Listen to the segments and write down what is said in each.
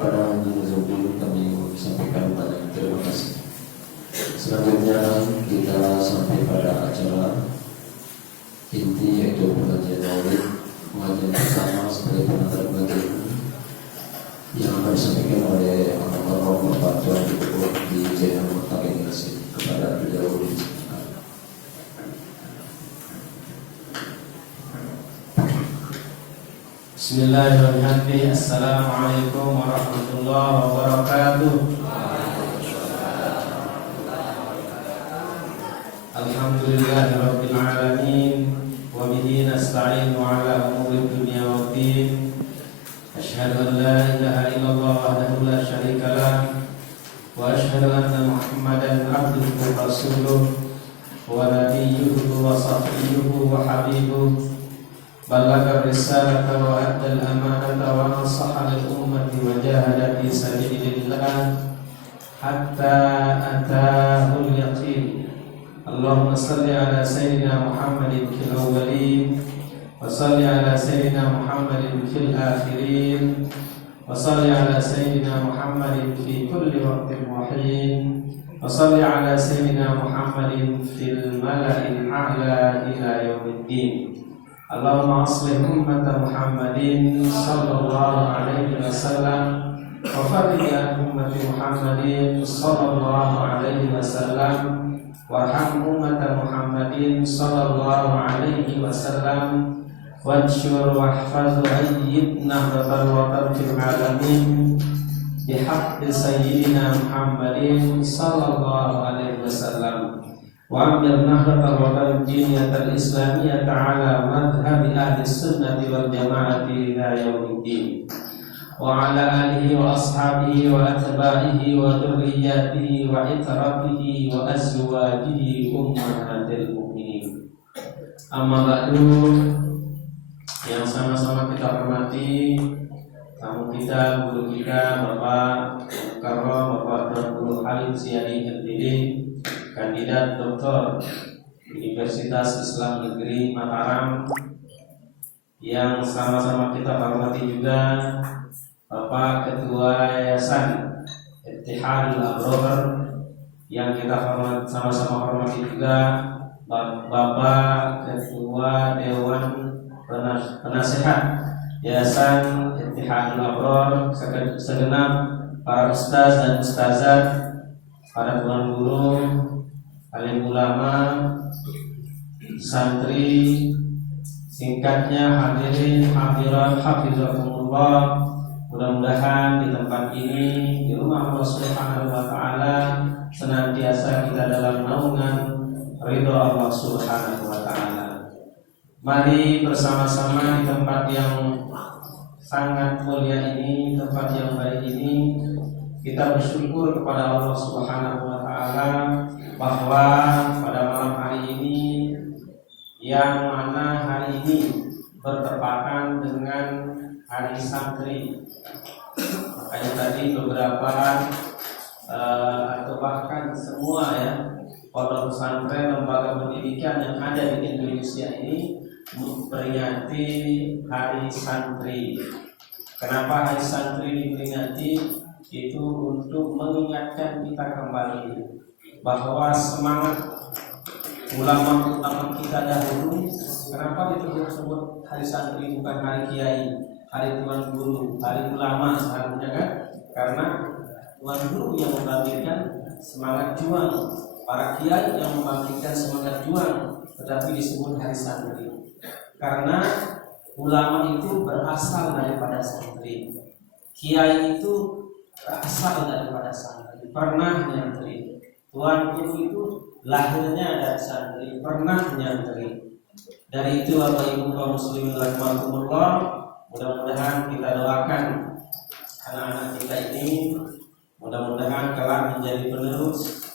Pada Majelis kami sampaikan banyak terima kasih. Selanjutnya kita sampai pada acara inti, yaitu pengajian maulid, pengajian bersama sebagai pengantar pengajian yang akan disampaikan oleh Al-Mukarram Bapak Tuan Ibu di channel Mutakin Nasi kepada beliau. Bismillahirrahmanirrahim. Assalamualaikum warahmatullahi wabarakatuh. Alhamdulillahirabbil alamin wa bihi nasta'inu ala umuri dunya waddin. Asyhadu an la ilaha illallah wahdahu la syarika lah wa asyhadu anna Muhammadan abduhu wa rasuluh wa nabiyyuhu wa safiyuhu wa habibuhu. Balaghar risalata wa addal amanata wa nasaha lil ummati wa jahada fi sabilillah hatta atahul yaqin. Allahumma salli ala sayyidina Muhammadin fil awwalin wa salli ala sayyidina Muhammadin fil akhirin wa salli ala sayyidina Muhammadin fi kulli waqtin wa hin wa salli ala sayyidina Muhammadin fil mala'il a'la ila yaumiddin. Allahumma aslih ummata Muhammadin sallallahu alaihi wasallam wa farrij an ummati Muhammadin sallallahu alaihi wasallam warham ummata Muhammadin sallallahu alaihi wasallam wansyur wahfaz ayyid nahratal watan fil alamin bihaqqi sayyidina Muhammadin sallallahu alaihi wasallam wa amir nahratal watan diniyatal islamiyah ta'ala madhhabi ahli sunnati wal jama'ati ila yaumiddin wa ala alihi wa ashabihi wa atba'ihi wa dhurriyyatihi wa itratihi wa azwajihi ummahatil mu'minin. Amma ba'du, yang sama-sama kita hormati tamu kita, guru kita, Bapak Mukarram, Bapak Dr. Halim Syari MPD, kandidat doktor Universitas Islam Negeri Mataram. Yang sama-sama kita hormati juga Bapak Ketua Yayasan Ittihadul Abrar, yang kita sama-sama hormati juga Bapak Ketua Dewan Penasehat Yayasan Ittihadul Abrar, segenap para ustaz dan ustazat, para tuan guru, alim ulama, santri, singkatnya hadirin hadirat hafizakumullah. Mudah-mudahan di tempat ini, di rumah Allah Subhanahu wa taala, senantiasa kita dalam naungan ridha Allah Subhanahu wa taala. Mari bersama-sama di tempat yang sangat mulia ini, tempat yang baik ini, kita bersyukur kepada Allah Subhanahu wa taala bahwa pada malam hari ini, yang mana hari ini bertepatan dengan hari santri. Makanya tadi beberapa atau bahkan semua ya pondok pesantren, lembaga pendidikan yang ada di Indonesia ini memperingati hari santri. Kenapa hari santri diperingati? Itu untuk mengingatkan kita kembali bahwa semangat ulama-ulama kita dahulu. Kenapa disebut hari santri bukan hari kiai, hari tuan guru, hari ulama seharusnya kan? Karena tuan guru yang membangkitkan semangat juang, para kiai yang membangkitkan semangat juang, tetapi disebut hari santri karena ulama itu berasal daripada santri, kiai itu berasal daripada santri, pernah nyantri, tuan guru itu lahirnya dari santri, pernah nyantri. Dari itu Bapak Ibu kaum muslimin rahimakumullah, mudah-mudahan kita doakan anak-anak kita ini, mudah-mudahan kelak menjadi penerus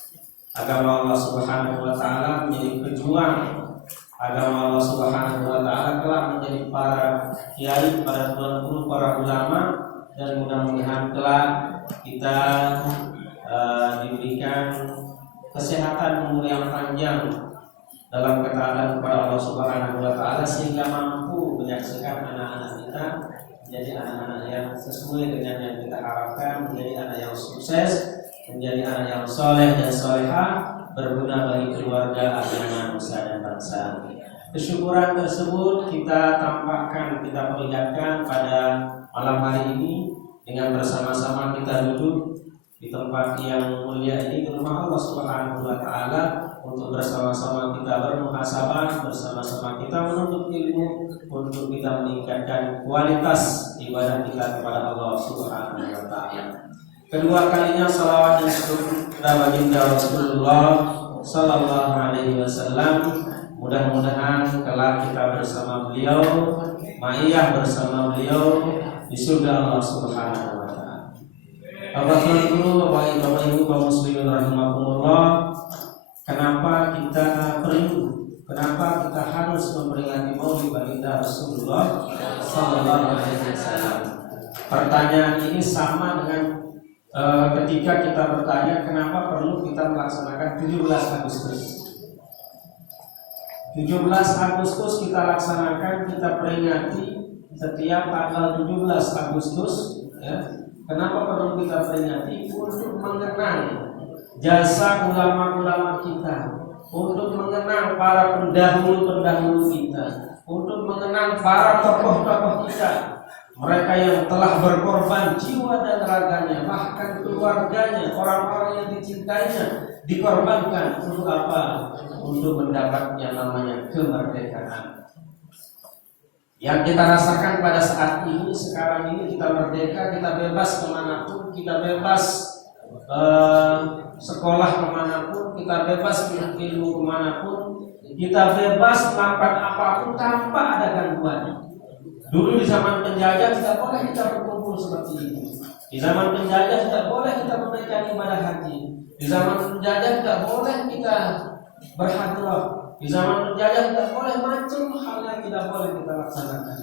agama Allah Subhanahu wa taala, menjadi pejuang agama Allah Subhanahu wa taala, kelak menjadi para kiai, para tuan guru, para ulama, dan mudah-mudahan kelak kita diberikan kesehatan umur yang panjang dalam ketaatan kepada Allah Subhanahu wa taala, sehingga mampu menyaksikan anak-anak kita menjadi anak-anak yang sesuai dengan yang kita harapkan, menjadi anak yang sukses, menjadi anak yang soleh dan solehah, berguna bagi keluarga, agama, nusa dan bangsa. Kesyukuran tersebut kita tampakkan, kita perlihatkan pada malam hari ini dengan bersama-sama kita duduk di tempat yang mulia ini, di rumah Allah Subhanahu wa Ta'ala, untuk bersama-sama kita bermuhasabah, bersama-sama kita menuntut ilmu, untuk kita meningkatkan kualitas ibadah kita kepada Allah Subhanahu wa Ta'ala. Kedua kalinya salawat dan syukur kepada baginda Rasulullah sallallahu alaihi wasallam. Mudah-mudahan kelak kita bersama beliau, ma'iyah bersama beliau di surga Allah Subhanahu wa Ta'ala. Bapak Ibu, Bapak muslimin rahimakumullah, kenapa kita perlu, kenapa kita harus memperingati Maulid baginda Rasulullah sallallahu alaihi wasallam? Pertanyaan ini sama dengan ketika kita bertanya kenapa perlu kita melaksanakan 17 Agustus. 17 Agustus kita laksanakan, kita peringati setiap tanggal 17 Agustus ya. Kenapa perlu kita peringati? Untuk mengenang jasa ulama-ulama kita, untuk mengenang para pendahulu-pendahulu kita, untuk mengenang para tokoh-tokoh kita, mereka yang telah berkorban jiwa dan raganya, bahkan keluarganya, orang-orang yang dicintainya dikorbankan untuk apa? Untuk mendapatnya namanya kemerdekaan. Yang kita rasakan pada saat ini, sekarang ini kita merdeka, kita bebas kemanapun, kita bebas sekolah kemanapun, kita bebas ilmu kemanapun, kita bebas melakukan apapun tanpa ada gangguan. Dulu di zaman penjajah tidak boleh kita berkumpul seperti ini. Di zaman penjajah tidak boleh kita menunaikan ibadah haji. Di zaman penjajah tidak boleh kita berhadrah. Di zaman penjajah tidak boleh macam hal yang tidak boleh kita laksanakan.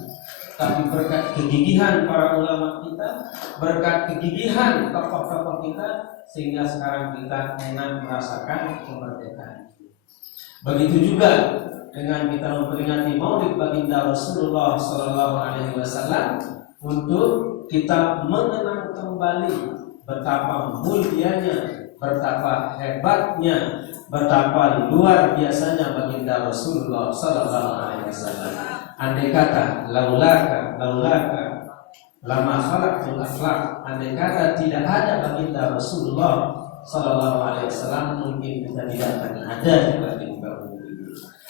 Tapi berkat kegigihan para ulama kita, berkat kegigihan tokoh-tokoh kita, sehingga sekarang kita enak merasakan kemerdekaan. Begitu juga dengan kita memperingati Maulid baginda Rasulullah sallallahu alaihi wasallam, untuk kita mengenang kembali betapa mulianya, betapa hebatnya, betapa luar biasanya baginda Rasulullah sallallahu alaihi wasallam. Andai kata laulaka lama khalaqtul akhlaq, andai kata tidak ada baginda Rasulullah sallallahu alaihi wasallam, mungkin kita tidak akan ada juga di muka bumi.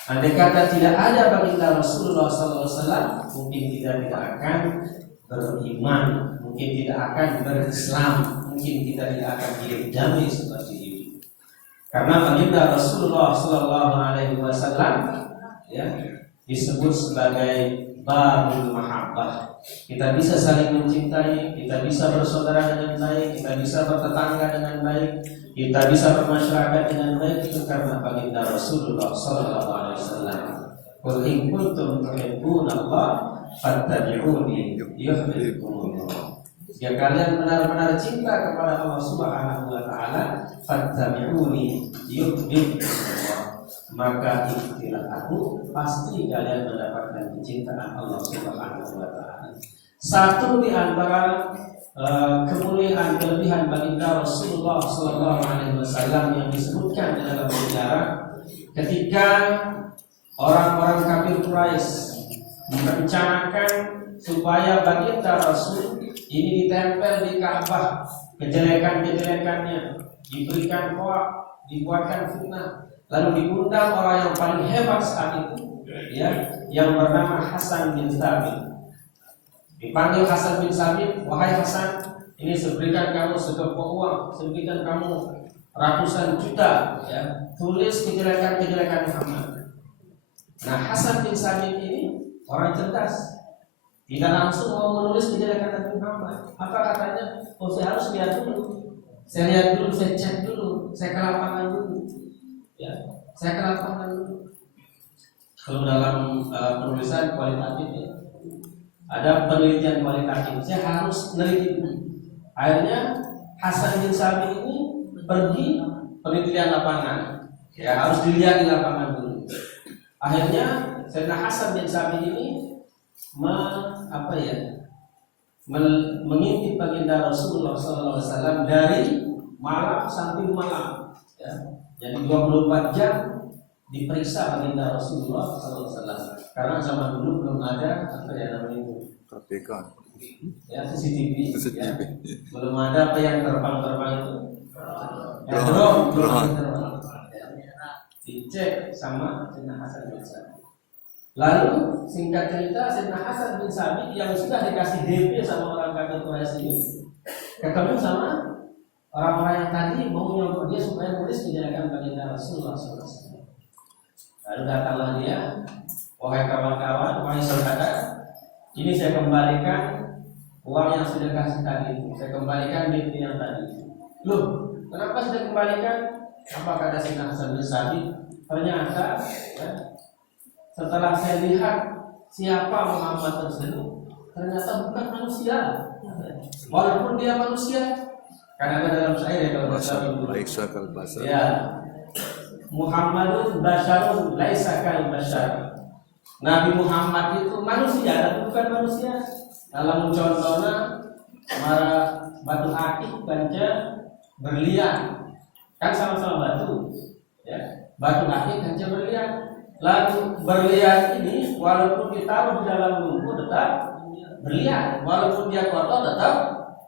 Andai kata tidak ada baginda Rasulullah sallallahu alaihi wasallam, mungkin kita tidak akan beriman, mungkin tidak akan berislam, mungkin kita tidak akan hidup damai seperti ini. Karena baginda Rasulullah sallallahu alaihi wasallam ya disebut sebagai babul mahabbah. Kita bisa saling mencintai, kita bisa bersaudara dengan baik, kita bisa bertetangga dengan baik, kita bisa bermasyarakat dengan baik, itu karena baginda Rasulullah sallallahu alaihi wasallam. Qul in kuntum tuhibbunallaha fattabi'uni yuhibbukumullah. Jika kalian benar-benar cinta kepada Allah Subhanahu wa Ta'ala, fattabi'uni yuhibbukumullah, maka ikutilah aku, pasti kalian mendapatkan kecintaan Allah Subhanahu wa Ta'ala. Satu di antara kemuliaan kelebihan baginda Rasulullah sallallahu alaihi wasallam yang disebutkan dalam sejarah, ketika orang-orang kafir Quraisy merencanakan supaya baginda Rasul ini ditempel di Ka'bah, kejelekan-kejelekannya diberikan hoak, dibuatkan fitnah, lalu diundang orang yang paling hebat saat itu, ya, yang bernama Hasan bin Thabit. Dipanggil Hasan bin Thabit, wahai Hasan, ini seberikan kamu segepok uang, seberikan kamu ratusan juta, ya, tulis kejelekan-kejelekan Muhammad. Nah, Hasan bin Thabit ini orang cerdas, tidak langsung mau menulis kejelekan Nabi Muhammad. Apa katanya? Oh, saya harus lihat dulu, saya lihat dulu, saya cek dulu, saya ke lapangan dulu, ya, saya ke lapangan dulu. Kalau dalam penulisan kualitatif ya, ada penelitian kualitatif, saya harus meneliti dulu. Akhirnya Hasan bin Thabit ini pergi penelitian lapangan, ya, harus dilihat di lapangan dulu. Akhirnya Sayyidina Hasan bin Thabit ini mengintip baginda Rasulullah SAW dari malam sampai malam, ya. Jadi 24 jam diperiksa baginda Rasulullah SAW. Karena zaman dulu belum ada apa ya namanya itu, KPK, ya CCTV. Ya. Belum ada apa yang terbang itu, ya, drone terbang. Dicek sama Sayyidina Hasan bin Sabit. Lalu singkat cerita, Sayyidina Hasan bin Sabit yang sudah dikasih DP sama orang kafir Quraisy ini ketemu sama orang-orang yang tadi mau nyuruh dia supaya nulis kejelekan baginda Rasulullah SAW. Lalu datanglah dia, wahai kawan-kawan, wahai saudara, ini saya kembalikan uang yang sudah kasih tadi itu, saya kembalikan DP yang tadi. Loh, kenapa sudah kembalikan? Apa kata Sayyidina Hasan bin Sabit? Ternyata ya, setelah saya lihat siapa Muhammad tersebut, ternyata bukan manusia. Walaupun dia manusia, karena ada dalam syair kalau laisa kal basar. ya, Muhammadun basyarun laisa kal basyar. Nabi Muhammad itu manusia dan bukan manusia. Dalam contohnya mara batu akik banca berlian, kan sama-sama batu, ya. Batu akik banca berlian. Lalu berlian ini walaupun ditaruh di dalam lumpur tetap berlian, walaupun dia kotor tetap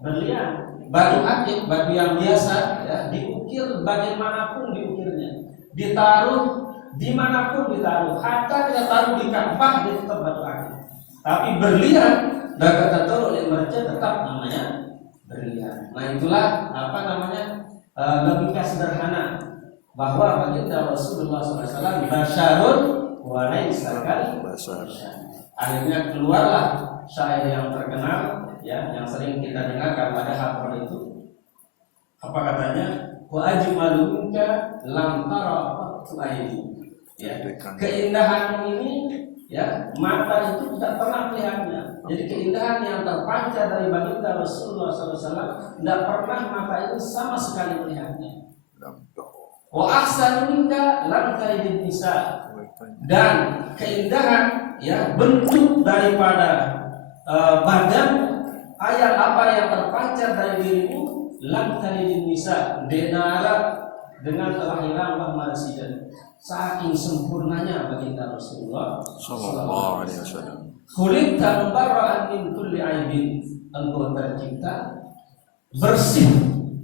berlian. Batu akik, batu yang biasa, ya, diukir bagaimanapun diukirnya, ditaruh dimanapun ditaruh, hatta kita taruh di Ka'bah dia tetap batu akik. Tapi berlian dapat tertaruh oleh mereka tetap namanya berlian. Nah itulah apa namanya logika sederhana bahwa baginda Rasulullah SAW basyarun wa laisa kal basar. Akhirnya keluarlah syair yang terkenal, ya, yang sering kita dengarkan pada hafal itu. Apa katanya? Wa ajmalu minka lam tara qattu aini. Ya, keindahan ini, ya, mata itu tidak pernah melihatnya. Jadi keindahan yang terpancar dari baginda Rasulullah SAW tidak pernah mata itu sama sekali melihatnya. Wa ahsanu minka lam talidin nisa. Dan keindahan, ya, bentuk daripada badan ayat apa yang terpancar dari dirimu lam talidin nisa denara dengan kelahiran manusia. Saking sempurnanya baginda Rasulullah sallallahu alaihi wasallam. Khuliqta mubarra'an min kulli aibin. Engkau tercipta bersih,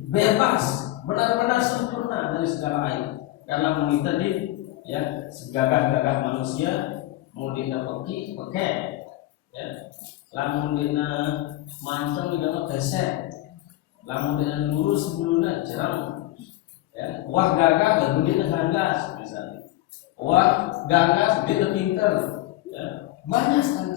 bebas, benar-benar sempurna dari segala aib. Karena mau tadi, ya, segagah-gagah manusia mau dina pakai, ya, lamun dina mancung dina besek, lamun dina lurus buluna jerang. Ya, wah gagah dan dina gagas misalnya. Wah gagas dina pinter, ya, banyak sekali.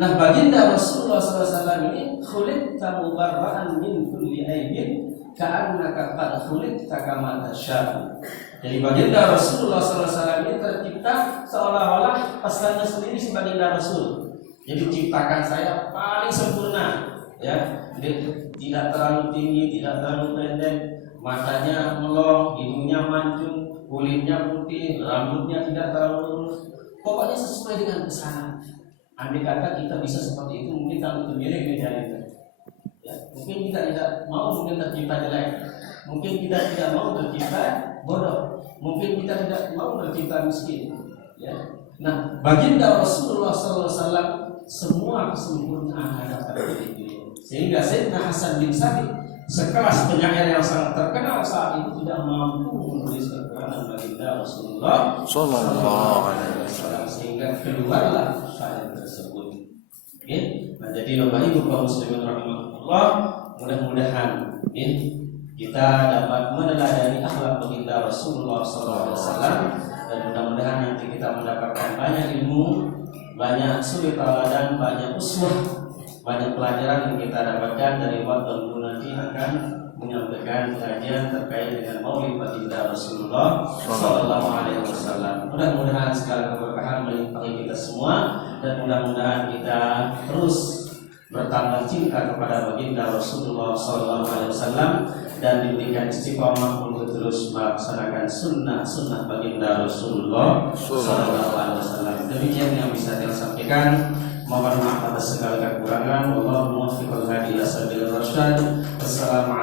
Nah baginda Rasulullah SAW ini khuliqta mubarra'an min kulli aibin ka'annaka qad khuliqta kama tasya'. Jadi baginda Rasulullah SAW ini tercipta seolah-olah pesannya sendiri si baginda Rasul. Jadi ciptakan saya paling sempurna, ya, tidak terlalu tinggi, tidak terlalu pendek, matanya melong, hidungnya mancung, kulitnya putih, rambutnya tidak terlalu lurus. Pokoknya sesuai dengan pesanan. Andai kata kita bisa seperti itu, mungkin kami sendiri beda itu. Ya, mungkin kita tidak mau mungkin tercipta jelek, mungkin kita tidak mau tercipta bodoh, mungkin kita tidak mau tercipta miskin. Ya. Nah, baginda Rasulullah SAW semua kesempurnaan ada pada diri beliau. Sehingga Sayyidina Hasan bin Sabit sekelas penyair yang sangat terkenal saat itu tidak mampu menulis kekurangan baginda Rasulullah sallallahu alaihi wasallam, sehingga keluarlah syair tersebut. Oke, nah jadi Bapak Ibu kaum muslimin rahimahullah, mudah-mudahan kita dapat meneladani akhlak baginda Rasulullah sallallahu alaihi wasallam, dan mudah-mudahan nanti kita mendapatkan banyak ilmu, banyak suri tauladan, banyak uswah, banyak pelajaran yang kita dapatkan dari waktu nanti akan menyampaikan kajian terkait dengan maulid baginda Rasulullah sallallahu alaihi wasallam. Mudah-mudahan segala keberkahan melimpahi kita semua, dan mudah-mudahan kita terus bertambah cinta kepada baginda Rasulullah sallallahu alaihi wasallam dan diberikan istiqamah untuk terus melaksanakan sunnah baginda Rasulullah sallallahu alaihi wasallam. Demikian yang bisa saya sampaikan. Mohon maaf atas segala kekurangan. Wallahu muwaffiq wal hadi ila sabilir rasyad. Wassalamu